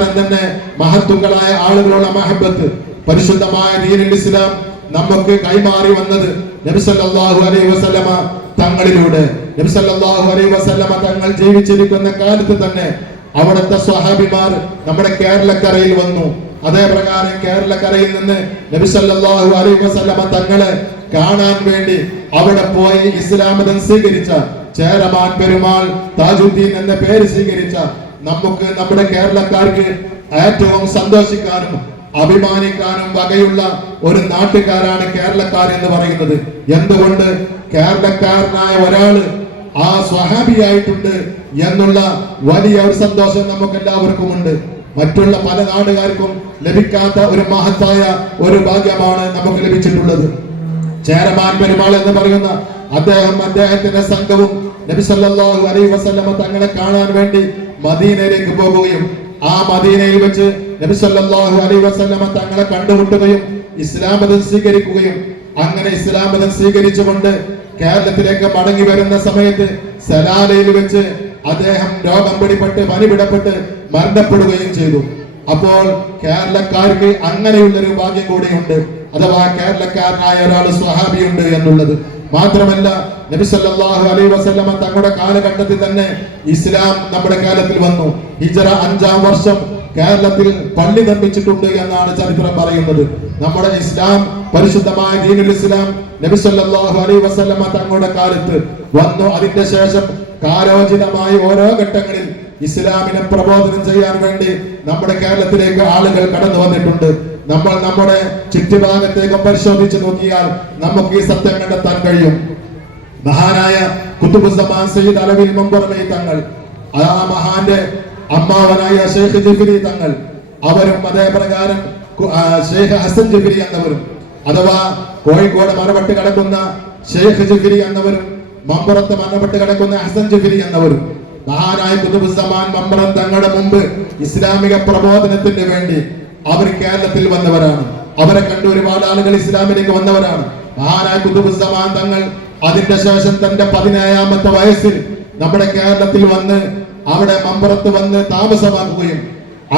പ്രകാരം തന്നെ മഹത്തുക്കളായ ആളുകളുടെ മഹബത്ത് പരിശുദ്ധമായ ദീനുൽ ഇസ്ലാം നമുക്ക് കൈമാറി വന്നത് നബി സല്ലല്ലാഹു അലൈഹി വസല്ലമ തങ്ങളിലൂടെ. നബി സല്ലല്ലാഹു അലൈഹി വസല്ലമ തങ്ങൾ ജീവിച്ചിരിക്കുന്ന കാലത്ത് തന്നെ അവിടുത്തെ സ്വഹാബിമാർ നമ്മുടെ കേരളക്കരയിൽ വന്നു. അതേ പ്രകാരം കേരളക്കരയിൽ നിന്ന് നബി സല്ലല്ലാഹു അലൈഹി വസല്ലമ തങ്ങളെ കാണാൻ വേണ്ടി അവിടെ പോയി ഇസ്ലാം മതം സ്വീകരിച്ച ചേരമാൻ പെരുമാൾ താജുദ്ദീൻ എന്ന പേര് സ്വീകരിച്ച നമുക്ക് നമ്മുടെ കേരളക്കാർക്ക് ഏറ്റവും സന്തോഷിക്കാനും അഭിമാനിക്കാനും വകയുള്ള ഒരു നാട്ടുകാരാണ് കേരളക്കാർ എന്ന് പറയുന്നത്. എന്തുകൊണ്ട്? കേരളക്കാരനായ ഒരാള് ആ സ്വഹാബിയായിട്ടുണ്ട് എന്നുള്ള വലിയ ഒരു സന്തോഷം നമുക്ക് എല്ലാവർക്കും ഉണ്ട്. മറ്റുള്ള പല നാടുകാർക്കും ലഭിക്കാത്ത ഒരു മഹത്തായ ഒരു ഭാഗ്യമാണ് നമുക്ക് ലഭിച്ചിട്ടുള്ളത്. ചേരമാൻ പെരുമാൾ എന്ന് പറയുന്ന അദ്ദേഹത്തിന്റെ സംഘവും നബി സല്ലല്ലാഹു അലൈഹി വസല്ലമ തങ്ങളെ കാണാൻ വേണ്ടി മദീനയിലേക്ക് പോകുകയും ആ മദീനയിൽ വെച്ച് നബി സല്ലല്ലാഹു അലൈഹി വസല്ലമ തങ്ങളെ കണ്ടുമുട്ടുകയും ഇസ്ലാം മതം സ്വീകരിക്കുകയും അങ്ങനെ ഇസ്ലാം മതം സ്വീകരിച്ചുകൊണ്ട് കേരളത്തിലേക്ക് മടങ്ങി വരുന്ന സമയത്ത് സലാലയിൽ വെച്ച് അദ്ദേഹം രോഗം പിടിപെട്ട് പനിപിടപ്പെട്ട് മരണപ്പെടുകയും ചെയ്തു. അപ്പോൾ കേരളക്കാർക്ക് അങ്ങനെയുള്ളൊരു ഭാഗ്യം കൂടിയുണ്ട്, അഥവാ കേരളക്കാരനായ ഒരാൾ സ്വഹാബിയുണ്ട് എന്നുള്ളത്. മാത്രമല്ല നബി സല്ലല്ലാഹു അലൈഹി വസല്ലമ തങ്ങളുടെ കാലഘട്ടത്തിൽ തന്നെ ഇസ്ലാം നമ്മുടെ കേരളത്തിൽ വന്നു. ഹിജ്റ 5-ാം വർഷം കേരളത്തിൽ പള്ളി നിർമ്മിച്ചിട്ടുണ്ട് എന്നാണ് ചരിത്രം പറയുന്നത്. നമ്മുടെ ഇസ്ലാം പരിശുദ്ധമായ ദീനുൽ ഇസ്ലാം നബി സല്ലല്ലാഹു അലൈഹി വസല്ലമ തങ്ങളുടെ കാലത്ത് വന്നു. അതിന്റെ ശേഷം കാലോചിതമായി ഓരോ ഘട്ടങ്ങളിൽ ഇസ്ലാമിനെ പ്രബോധനം ചെയ്യാൻ വേണ്ടി നമ്മുടെ കേരളത്തിലേക്ക് ആളുകൾ കടന്നു വന്നിട്ടുണ്ട്. നമ്മൾ നമ്മുടെ ചുറ്റുഭാഗത്തേക്ക് പരിശോധിച്ച് നോക്കിയാൽ നമുക്ക് ഈ സത്യം കണ്ടെത്താൻ കഴിയും. മഹാനായ ഖുതുബുസ്സമാൻ സയ്യിദ് അലവിൽ മമ്പറമി തങ്ങൾ, ആ മഹാന്റെ അമ്മാവനായ ഷെയ്ഖ് ജിഫ്രി തങ്ങൾ, അവരും അതേ പ്രകാരം ഷെയ്ഖ് ഹസൻ ജിഫ്രി എന്നവരും, അഥവാ കോഴിക്കോട് മറവട്ട് കിടക്കുന്ന ഷെയ്ഖ് ജിഫ്രി എന്നവരും മമ്പറത്ത് മറവട്ട് കിടക്കുന്ന ഹസൻ ജിഫ്രി എന്നവരും മഹാനായ ഖുതുബുസ്സമാൻ മമ്പറം തങ്ങളുടെ മുമ്പ് ഇസ്ലാമിക പ്രബോധനത്തിന് വേണ്ടി അവർ കേരളത്തിൽ വന്നവരാണ്. അവരെ കണ്ട് ഒരുപാട് ആളുകൾ ഇസ്ലാമിലേക്ക് വന്നവരാണ്. മഹാനായ ഖുതുബുസ്സമാൻ തങ്ങൾ അതിന്റെ ശേഷം തന്റെ 17-ാമത്തെ വയസ്സിൽ നമ്മുടെ കേരളത്തിൽ വന്ന് അവിടെ മമ്പറത്ത് വന്ന് താമസമാക്കുകയും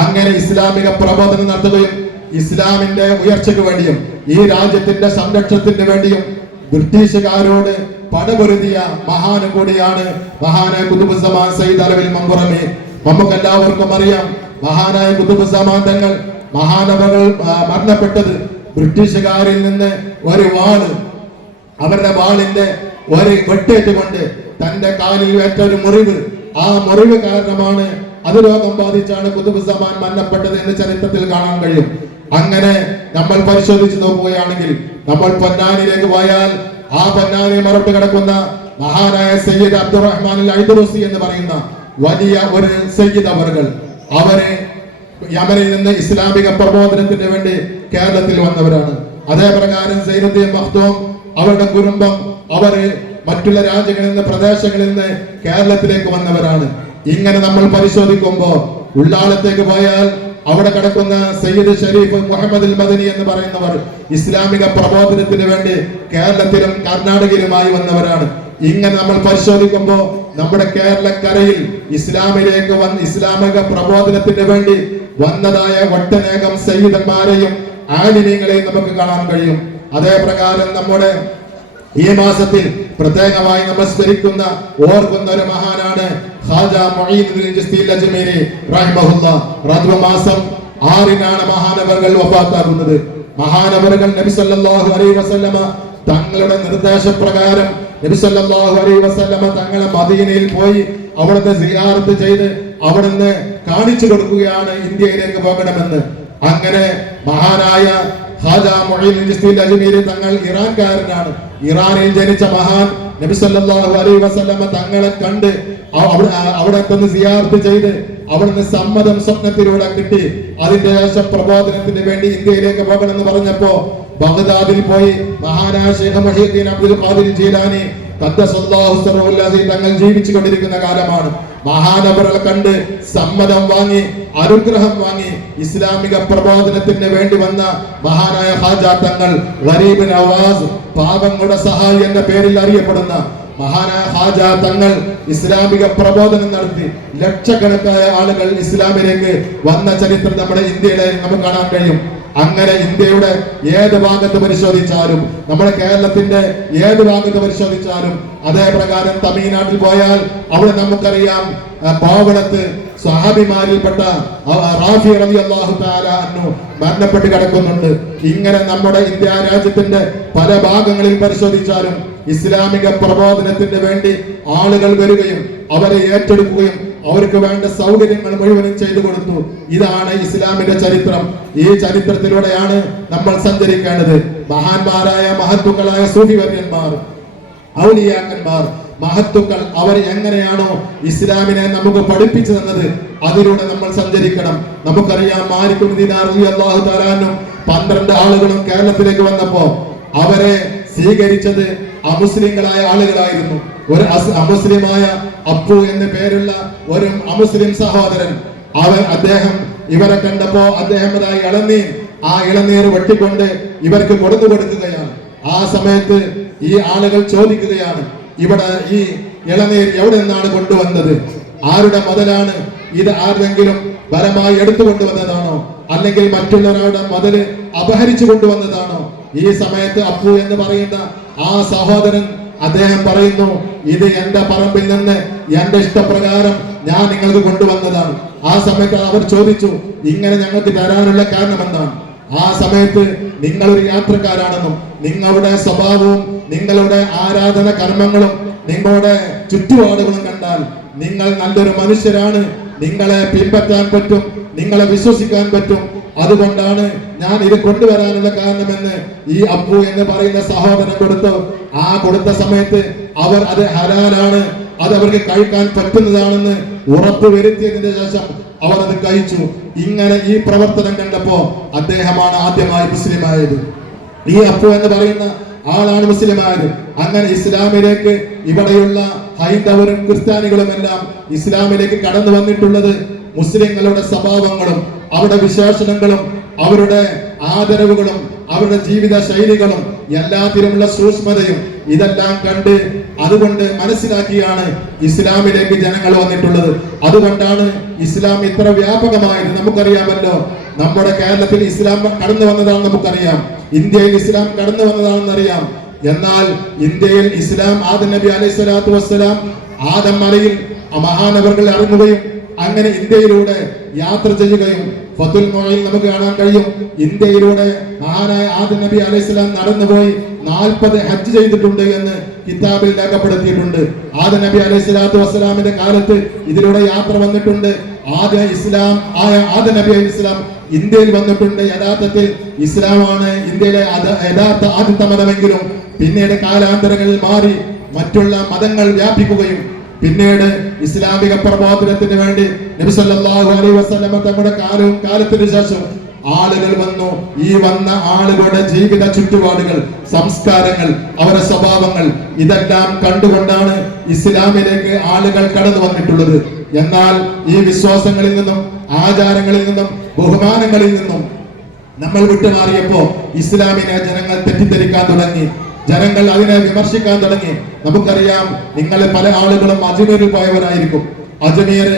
അങ്ങനെ ഇസ്ലാമിക പ്രബോധനം നടത്തുകയും ഇസ്ലാമിന്റെ ഉയർച്ചയ്ക്ക് വേണ്ടിയും ഈ രാജ്യത്തിന്റെ സംരക്ഷണത്തിന് വേണ്ടിയും ബ്രിട്ടീഷുകാരോട് പടപൊരുതിയ മഹാന് കൂടിയാണ് മഹാനായ ഖുതുബുസ്സമാൻ സയ്യിദ് അലവിൽ മമ്പറമി. നമുക്ക് എല്ലാവർക്കും അറിയാം, മഹാനായ ഖുതുബുസ്സമാൻ തങ്ങൾ മഹാനവകൾ മരണപ്പെട്ടത് ബ്രിട്ടീഷുകാരിൽ നിന്ന് ഒരു വാള്, അവരുടെ വാളിന്റെ ഒരു വെട്ടേറ്റുകൊണ്ട് തന്റെ കാലിൽ ഏറ്റ ഒരു മുറിവ്, ആ മുറിവ് കാരണമാണ് അത് രോഗം ബാധിച്ചാണ് ഖുതുബുസ്സമാൻ മരണപ്പെട്ടത് എന്ന് ചരിത്രത്തിൽ കാണാൻ കഴിയും. അങ്ങനെ നമ്മൾ പരിശോധിച്ച് നോക്കുകയാണെങ്കിൽ നമ്മൾ പൊന്നാനിയിലേക്ക് പോയാൽ ആ പൊന്നാനി മറട്ട് കിടക്കുന്ന മഹാനായ സയ്യിദ് അബ്ദുറഹ്മാൻ അൽ ഐദ്റൂസി എന്ന് പറയുന്ന വലിയ ഒരു സയ്യിദ് അവറുകൾ, അവരെ യമനിൽ നിന്ന് ഇസ്ലാമിക പ്രബോധനത്തിന് വേണ്ടി കേരളത്തിൽ വന്നവരാണ്. അതേ പ്രകാരം സൈനുദ്ദീൻ മഖ്ദൂം അവരുടെ കുടുംബം അവര് മറ്റുള്ള രാജ്യങ്ങളിൽ നിന്ന് പ്രദേശങ്ങളിൽ നിന്ന് കേരളത്തിലേക്ക് വന്നവരാണ്. ഇങ്ങനെ നമ്മൾ പരിശോധിക്കുമ്പോൾ ഉള്ളാളത്തേക്ക് പോയാൽ അവിടെ കിടക്കുന്ന സയ്യിദ് ഷരീഫ് മുഹമ്മദ് അൽ മദനി എന്ന് പറയുന്നവർ ഇസ്ലാമിക പ്രബോധനത്തിന് വേണ്ടി കേരളത്തിലും കർണാടകയിലുമായി വന്നവരാണ്. ഇങ്ങനെ നമ്മൾ പരിശോധിക്കുമ്പോൾ നമ്മുടെ കേരളക്കരയിൽ ഇസ്ലാമിലേക്ക് ഇസ്ലാമിക പ്രബോധനത്തിന് വേണ്ടി വന്നതായ ഒട്ടനേകം സയ്യിദന്മാരെയും ആലിമീങ്ങളെയും നമുക്ക് കാണാൻ കഴിയും. അതേ പ്രകാരം നമ്മുടെ ഈ മാസത്തിൽ പ്രത്യേകമായി നമസ്കരിക്കുന്ന ഓർക്കുന്ന ഒരു മഹാനാണ് ഖാജ മുഈനുദ്ദീൻ ചിശ്തി അജ്മീരി റഹിമഹുല്ലാഹ്. റജബ് മാസം 6-നാണ് മഹാനവറുകൾ വഫാത്താകുന്നത്. മഹാനവറുകൾ നബി സല്ലല്ലാഹു അലൈഹി വസല്ലമ തങ്ങളുടെ നിർദ്ദേശപ്രകാരം നബി സല്ലല്ലാഹു അലൈഹി വസല്ലമ തങ്ങളെ മദീനയിൽ പോയി അവിടുന്ന് സിയാറത്ത് ചെയ്ത് അവിടുന്ന് കാണിച്ചു കൊടുക്കുകയാണ് ഇന്ത്യയിലേക്ക് പോകണമെന്ന്. അങ്ങനെ മഹാനായ ഖാജ മുഈനുദ്ദീൻ ചിശ്തി അജ്മീരി തങ്ങൾ ഇറാൻകാരനാണ്. ഇറാനിൽ ജനിച്ച മഹാൻ നബി സല്ലല്ലാഹു അലൈഹി വസല്ലമ തങ്ങളെ കണ്ട് അവിടെ തന്നെ സിയാറത്ത് ചെയ്ത് അവിടുന്ന് സമ്മതം സ്വപ്നത്തിലൂടെ കിട്ടി. അതിന്റെ ശേഷം പ്രബോധനത്തിന് വേണ്ടി ഇന്ത്യയിലേക്ക് പോകണമെന്ന് പറഞ്ഞപ്പോ ബഗ്ദാദിൽ പോയി മഹാനായ ശൈഖ് മുഹീദ്ദീൻ അബ്ദുൽ ഖാദിർ ജീലാനി ഖദ്ദസല്ലാഹു സിർറഹുൽ അസീസ് തങ്ങൾ ജീവിച്ചു കൊണ്ടിരിക്കുന്ന കാലമാണ്. മഹാനവറുകളെ കണ്ട് സമ്മതം വാങ്ങി അനുഗ്രഹം വാങ്ങി ഇസ്ലാമിക പ്രബോധനത്തിന് വേണ്ടി വന്ന മഹാനായ ഖാജ തങ്ങൾ ഗരീബ് നവാസ്, പാവങ്ങളുടെ സഹായി എന്ന പേരിൽ അറിയപ്പെടുന്ന മഹാനായ ഹാജ തങ്ങൾ ഇസ്ലാമിക പ്രബോധനം നടത്തി ലക്ഷക്കണക്കായ ആളുകൾ ഇസ്ലാമിലേക്ക് വന്ന ചരിത്രം നമ്മുടെ ഇന്ത്യയിലെ നമുക്ക് കാണാൻ കഴിയും. അങ്ങനെ ഇന്ത്യയുടെ ഏത് ഭാഗത്ത് പരിശോധിച്ചാലും, നമ്മുടെ കേരളത്തിന്റെ ഏത് ഭാഗത്ത് പരിശോധിച്ചാലും, അതേ പ്രകാരം തമിഴ്നാട്ടിൽ പോയാൽ അവിടെ നമുക്കറിയാം കോവളത്ത് സ്വഹാബിമാരിൽപ്പെട്ട റാഫി റളിയല്ലാഹു തആല അൻഹു മരണപ്പെട്ട് കിടക്കുന്നുണ്ട്. ഇങ്ങനെ നമ്മുടെ ഇന്ത്യ രാജ്യത്തിന്റെ പല ഭാഗങ്ങളിൽ പരിശോധിച്ചാലും ഇസ്ലാമിക പ്രബോധനത്തിന് വേണ്ടി ആളുകൾ വരികയും അവരെ ഏറ്റെടുക്കുകയും അവർക്ക് വേണ്ട സൗകര്യങ്ങൾ മുഴുവനും ചെയ്തു കൊടുത്തു. ഇതാണ് ഇസ്ലാമിന്റെ ചരിത്രം. ഈ ചരിത്രത്തിലൂടെയാണ് നമ്മൾ സഞ്ചരിക്കേണ്ടത്. മഹാന്മാരായ മഹത്തുക്കളായ സൂഫി വര്യന്മാർ, ഔലിയാക്കന്മാർ, മഹത്തുക്കൾ അവർ എങ്ങനെയാണോ ഇസ്ലാമിനെ നമുക്ക് പഠിപ്പിച്ചു തന്നത് അതിലൂടെ നമ്മൾ സഞ്ചരിക്കണം. നമുക്കറിയാം മാലിക് ബിൻ ദീനാർ റളിയല്ലാഹു തആല അൻഹു 12 ആളുകളും കേരളത്തിലേക്ക് വന്നപ്പോ അവരെ സ്വീകരിച്ചത് അമുസ്ലിങ്ങളായ ആളുകളായിരുന്നു. ഒരു അമുസ്ലിമായ അപ്പു എന്ന പേരുള്ള ഒരു അമുസ്ലിം സഹോദരൻ, അദ്ദേഹം ഇവരെ കണ്ടപ്പോ അദ്ദേഹം ആ ഇളനീർ വെട്ടിക്കൊണ്ട് ഇവർക്ക് കൊടുക്കുകയാണ്. ആ സമയത്ത് ഈ ആളുകൾ ചോദിക്കുകയാണ്, ഇവിടെ ഈ ഇളനീർ എവിടെ നിന്നാണ് കൊണ്ടുവന്നത്? ആരുടെ മുതലാണ് ഇത്? ആരെങ്കിലും ബലമായി എടുത്തു കൊണ്ടുവന്നതാണോ അല്ലെങ്കിൽ മറ്റുള്ളവരുടെ മുതല് അപഹരിച്ചു കൊണ്ടുവന്നതാണോ? ഈ സമയത്ത് അപ്പു എന്ന് പറയുന്ന ആ സഹോദരൻ അദ്ദേഹം പറയുന്നു, ഇത് എന്റെ പറമ്പിൽ നിന്ന് എന്റെ ഇഷ്ടപ്രകാരം ഞാൻ നിങ്ങൾക്ക് കൊണ്ടുവന്നതാണ്. ആ സമയത്ത് അവർ ചോദിച്ചു, ഇങ്ങനെ ഞങ്ങൾക്ക് തരാനുള്ള കാരണം എന്താണ്? ആ സമയത്ത് നിങ്ങളൊരു യാത്രക്കാരാണെന്നും നിങ്ങളുടെ സ്വഭാവവും നിങ്ങളുടെ ആരാധന കർമ്മങ്ങളും നിങ്ങളുടെ ചുറ്റുപാടുകളും കണ്ടാൽ നിങ്ങൾ നല്ലൊരു മനുഷ്യരാണ്, നിങ്ങളെ പിൻപറ്റാൻ പറ്റും, നിങ്ങളെ വിശ്വസിക്കാൻ പറ്റും, അതുകൊണ്ടാണ് ഞാൻ ഇത് കൊണ്ടുവരാനുള്ള കാരണമെന്ന് ഈ അപ്പു എന്ന് പറയുന്ന സഹോദരൻ കൊടുത്ത സമയത്ത് അവർ അത് ഹലാലാണ്, അത് അവർക്ക് കഴിക്കാൻ പറ്റുന്നതാണെന്ന് ഉറപ്പ് വരുത്തിയതിന് ശേഷം അവർ അത് കഴിച്ചു. ഇങ്ങനെ ഈ പ്രവർത്തനം കണ്ടപ്പോ അദ്ദേഹമാണ് ആദ്യമായി മുസ്ലിമായത്. ഈ അപ്പു എന്ന് പറയുന്ന ആളാണ് മുസ്ലിമായത്. അങ്ങനെ ഇസ്ലാമിലേക്ക് ഇവിടെയുള്ള ഹൈന്ദവരും ക്രിസ്ത്യാനികളും എല്ലാം ഇസ്ലാമിലേക്ക് കടന്നു വന്നിട്ടുള്ളത് മുസ്ലിങ്ങളുടെ സ്വഭാവങ്ങളും അവരുടെ വിശേഷണങ്ങളും അവരുടെ ആദരവുകളും അവരുടെ ജീവിത ശൈലികളും എല്ലാത്തിലുമുള്ള സൂക്ഷ്മതയും ഇതെല്ലാം കണ്ട് അതുകൊണ്ട് മനസ്സിലാക്കിയാണ് ഇസ്ലാമിലേക്ക് ജനങ്ങൾ വന്നിട്ടുള്ളത്. അതുകൊണ്ടാണ് ഇസ്ലാം ഇത്ര വ്യാപകമായത്. നമുക്കറിയാമല്ലോ, നമ്മുടെ കേരളത്തിൽ ഇസ്ലാം കടന്നു വന്നതാണെന്ന് നമുക്കറിയാം, ഇന്ത്യയിൽ ഇസ്ലാം കടന്നു വന്നതാണെന്ന് അറിയാം. എന്നാൽ ഇന്ത്യയിൽ ഇസ്ലാം ആദം നബി അലൈഹി സ്വലാത്തു വസ്സലാം ആദം മലയിൽ മഹാനവറുകൾ ഇറങ്ങുകയും അങ്ങനെ ഇന്ത്യയിലൂടെ യാത്ര ചെയ്യുകയും ഫതുൽ മുഈൻ നമുക്ക് കാണാൻ കഴിയും. ഇന്ത്യയിലൂടെ മഹാനായ ആദം നബി അലൈഹി സ്വലാം നടന്നുപോയി 40 ഹജ്ജ് ചെയ്തിട്ടുണ്ട് എന്ന് കിതാബിൽ രേഖപ്പെടുത്തിയിട്ടുണ്ട്. ആദം നബി അലൈഹി സ്വലാത്തു വസ്സലാമിന്റെ കാലത്ത് ഇതിലൂടെ യാത്ര വന്നിട്ടുണ്ട്. ആദം നബി അലൈഹി സ്വലാം ഇന്ത്യയിൽ വന്നിട്ടുണ്ട്. യഥാർത്ഥത്തിൽ ഇസ്ലാമാണ് ഇന്ത്യയിലെ യഥാർത്ഥ ആദ്യത്തെ മതമെങ്കിലും പിന്നീട് കാലാന്തരങ്ങളിൽ മാറി മറ്റുള്ള മതങ്ങൾ വ്യാപിക്കുകയും പിന്നീട് ഇസ്ലാമിക പ്രബോധനത്തിന് വേണ്ടി നബി സല്ലല്ലാഹു അലൈഹി വസല്ലം തങ്ങളുടെ കാലത്തിന് ശേഷം ആളുകൾ വന്നു. ഈ വന്ന ആളുകളുടെ ജീവിത ചുറ്റുപാടുകൾ, സംസ്കാരങ്ങൾ, അവരുടെ സ്വഭാവങ്ങൾ ഇതെല്ലാം കണ്ടുകൊണ്ടാണ് ഇസ്ലാമിലേക്ക് ആളുകൾ കടന്നു വന്നിട്ടുള്ളത്. എന്നാൽ ഈ വിശ്വാസങ്ങളിൽ നിന്നും ആചാരങ്ങളിൽ നിന്നും ബഹുമാനങ്ങളിൽ നിന്നും നമ്മൾ വിട്ടുമാറിയപ്പോ ഇസ്ലാമിനെ ജനങ്ങൾ തെറ്റിദ്ധരിക്കാൻ തുടങ്ങി, ജനങ്ങൾ അതിനെ വിമർശിക്കാൻ തുടങ്ങി. നമുക്കറിയാം, നിങ്ങളെ പല ആളുകളും അജ്മീറിൽ പോയവരായിരിക്കും. അജ്മീർ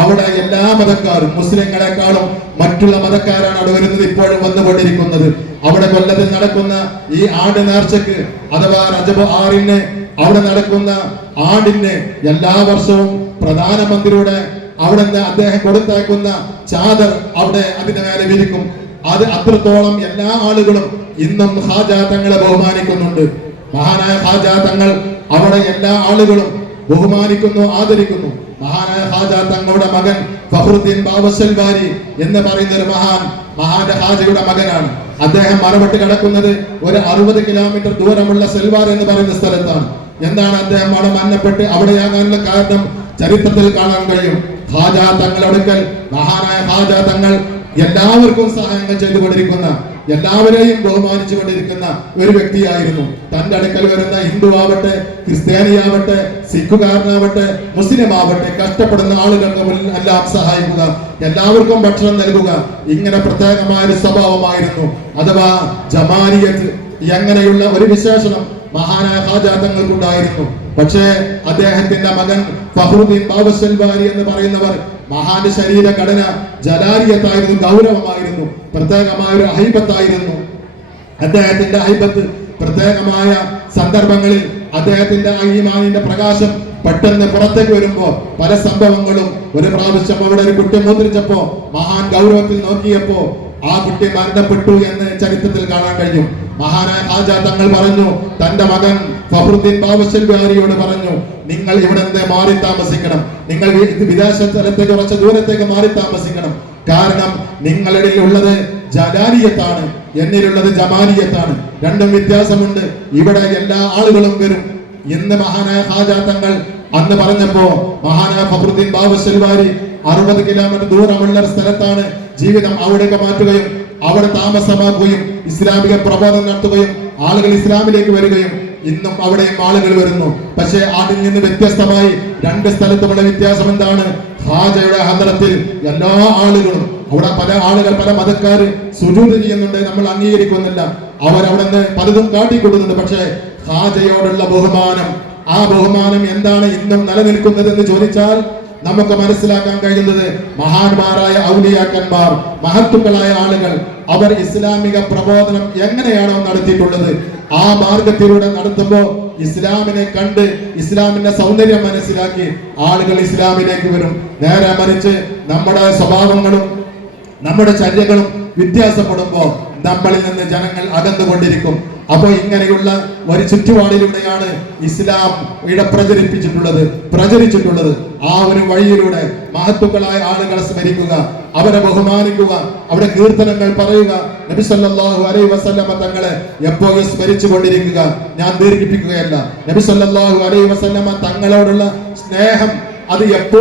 അവിടെ എല്ലാ മതക്കാരും മുസ്ലിങ്ങളെക്കാളും മറ്റുള്ള മതക്കാരാണ് അവിടെ വരുന്നത്, ഇപ്പോഴും വന്നുകൊണ്ടിരിക്കുന്നത്. അവിടെ കൊല്ലത്തിൽ നടക്കുന്ന ഈ ആണ്ട് നേർച്ചക്ക് അഥവാ റജബ് 6 അവിടെ നടക്കുന്ന ആണ്ടിന് എല്ലാ വർഷവും പ്രധാനമന്ത്രിയുടെ അവിടെ അദ്ദേഹം കൊടുത്തയക്കുന്ന ചാദർ അവിടെ അതിന്റെ മേലെ വിരിക്കും. അത് അത്രത്തോളം എല്ലാ ആളുകളും ഇന്നും ഖാജ തങ്ങളെ ബഹുമാനിക്കുന്നുണ്ട്. മഹാനായ ഖാജ തങ്ങൾ അവിടെ എല്ലാ ആളുകളും ബഹുമാനിക്കുന്നു, ആദരിക്കുന്നു. മഹാനായ ഖാജ തങ്ങളുടെ മകൻ ഫഖ്റുദ്ദീൻ ബാവസൽബാരി എന്ന് പറയുന്ന ഒരു മഹാന്റെ ഖാജയുടെ മകനാണ്. അദ്ദേഹം മറവിട്ട് കിടക്കുന്നത് ഒരു 60 കിലോമീറ്റർ ദൂരമുള്ള സെൽവാർ എന്ന് പറയുന്ന സ്ഥലത്താണ്. എന്താണ് അദ്ദേഹം അവിടെ മരണപ്പെട്ട് അവിടെയാകാനുള്ള കാരണം ചരിത്രത്തിൽ കാണാൻ കഴിയും. ഖാജ തങ്ങളടുക്കൽ മഹാനായ ഖാജ തങ്ങൾ എല്ലാവർക്കും സഹായങ്ങൾ ചെയ്തുകൊണ്ടിരിക്കുന്ന, എല്ലാവരെയും ബഹുമാനിച്ചു കൊണ്ടിരിക്കുന്ന ഒരു വ്യക്തിയായിരുന്നു. തന്റെ അടുക്കൽ വരുന്ന ഹിന്ദു ആവട്ടെ, ക്രിസ്ത്യാനിയാവട്ടെ, സിഖുകാരനാവട്ടെ, മുസ്ലിം ആവട്ടെ, കഷ്ടപ്പെടുന്ന ആളുകൾക്ക് എല്ലാം സഹായിക്കുക, എല്ലാവർക്കും ഭക്ഷണം നൽകുക, ഇങ്ങനെ പ്രത്യേകമായ ഒരു സ്വഭാവമായിരുന്നു. അഥവാ ജമാലിയത്ത് എങ്ങനെയുള്ള ഒരു വിശേഷണം മഹാനായ ഖാജ തങ്ങൾക്കുണ്ടായിരുന്നു. പക്ഷേ അദ്ദേഹത്തിന്റെ മകൻ ഫഖ്റുദ്ദീൻ ബാവസൽവാരി എന്ന് പറയുന്നവർ മഹാന്റെ ശരീരഘടന ജലാലിയത്തായിരുന്നു, ഗൗരവമായിരുന്നു, പ്രത്യേകമായ ഒരു ഹൈബത്തായിരുന്നു. അദ്ദേഹത്തിന്റെ ഹൈബത്ത് പ്രത്യേകമായ സന്ദർഭങ്ങളിൽ അദ്ദേഹത്തിന്റെ ഈമാനിന്റെ പ്രകാശം പെട്ടെന്ന് പുറത്തേക്ക് വരുമ്പോ പല സംഭവങ്ങളും, ഒരു പ്രാവശ്യം അവിടെ ഒരു കുട്ടി മുദ്രിച്ചപ്പോ മഹാൻ ഗൗരവത്തിൽ നോക്കിയപ്പോ ആ കുട്ടി മരണപ്പെട്ടു എന്ന് ചരിത്രത്തിൽ കാണാൻ കഴിയും. മഹാനായ ഖാജ തങ്ങൾ പറഞ്ഞു, തന്റെ മകൻ ഫഖ്റുദ്ദീൻ ബാവസൽവാരിയോട് പറഞ്ഞു, നിങ്ങൾ ഇവിടെ നിന്ന് മാറി താമസിക്കണം, നിങ്ങൾ വിദേശ സ്ഥലത്തേക്ക് കുറച്ച് ദൂരത്തേക്ക് മാറി താമസിക്കണം. കാരണം നിങ്ങളുടെ ഉള്ളത് ജലാലിയത്താണ്, എന്നിലുള്ളത് ജമാലിയത്താണ്, രണ്ടും വ്യത്യാസമുണ്ട്. ഇവിടെ എല്ലാ ആളുകളും വരും. ഇന്ന് മഹാനായ ഖാജ തങ്ങൾ അന്ന് പറഞ്ഞപ്പോ മഹാനായ ഫഖ്റുദ്ദീൻ ബാവസൽവാരി 60 കിലോമീറ്റർ ദൂരമുള്ള സ്ഥലത്താണ് ജീവിതം അവിടേക്ക് മാറ്റുകയും അവിടെ താമസമാക്കുകയും ഇസ്ലാമിക പ്രബോധനം നടത്തുകയും ആളുകൾ ഇസ്ലാമിലേക്ക് വരികയും ഇന്നും അവിടെയും ആളുകൾ വരുന്നു. പക്ഷേ അതിൽ നിന്ന് വ്യത്യസ്തമായി രണ്ട് സ്ഥലത്തുമുള്ള വ്യത്യാസം എന്താണ്? ഖാജയുടെ ഹദ്റത്തിൽ എല്ലാ ആളുകളും, അവിടെ പല ആളുകൾ, പല മതക്കാര് സുജൂദ് ചെയ്യുന്നുണ്ട്, നമ്മൾ അംഗീകരിക്കുന്നില്ല, അവരവിടെ നിന്ന് പലതും കാട്ടിക്കൊടുക്കുന്നുണ്ട്. പക്ഷേ ഖാജയോടുള്ള ബഹുമാനം, ആ ബഹുമാനം എന്താണ് ഇന്നും നിലനിൽക്കുന്നത് എന്ന് ചോദിച്ചാൽ നമുക്ക് മനസ്സിലാക്കാൻ കഴിയുന്നത്, മഹാന്മാരായ ഔലിയാക്കന്മാർ, മഹത്തുക്കളായ ആളുകൾ, അവർ ഇസ്ലാമിക പ്രബോധനം എങ്ങനെയാണോ നടത്തിയിട്ടുള്ളത് ആ മാർഗത്തിലൂടെ നടത്തുമ്പോൾ ഇസ്ലാമിനെ കണ്ട് ഇസ്ലാമിന്റെ സൗന്ദര്യം മനസ്സിലാക്കി ആളുകൾ ഇസ്ലാമിലേക്ക് വരും. നേരെ മറിച്ച് നമ്മുടെ സ്വഭാവങ്ങളും നമ്മുടെ ചര്യകളും വ്യത്യാസപ്പെടുമ്പോൾ നമ്മളിൽ നിന്ന് ജനങ്ങൾ അകന്നുകൊണ്ടിരിക്കും. അപ്പോൾ ഇങ്ങനെയുള്ള ഒരു ചുറ്റുപാടിലൂടെയാണ് ഇസ്ലാം ഇവിടെ പ്രചരിച്ചിട്ടുള്ളത്. ആ ഒരു വഴിയിലൂടെ മഹത്തുക്കളായ ആളുകളെ സ്മരിക്കുക, അവരെ ബഹുമാനിക്കുക, അവരുടെ കീർത്തനങ്ങൾ പറയുക, നബി സല്ലല്ലാഹു അലൈഹി വസല്ലമ തങ്ങളെ എപ്പോഴും സ്മരിച്ചു കൊണ്ടിരിക്കുക. ഞാൻ ദീർഘിപ്പിക്കുകയല്ല, നബി സല്ലല്ലാഹു അലൈഹി വസല്ലമ തങ്ങളോടുള്ള സ്നേഹം അത് എപ്പോഴും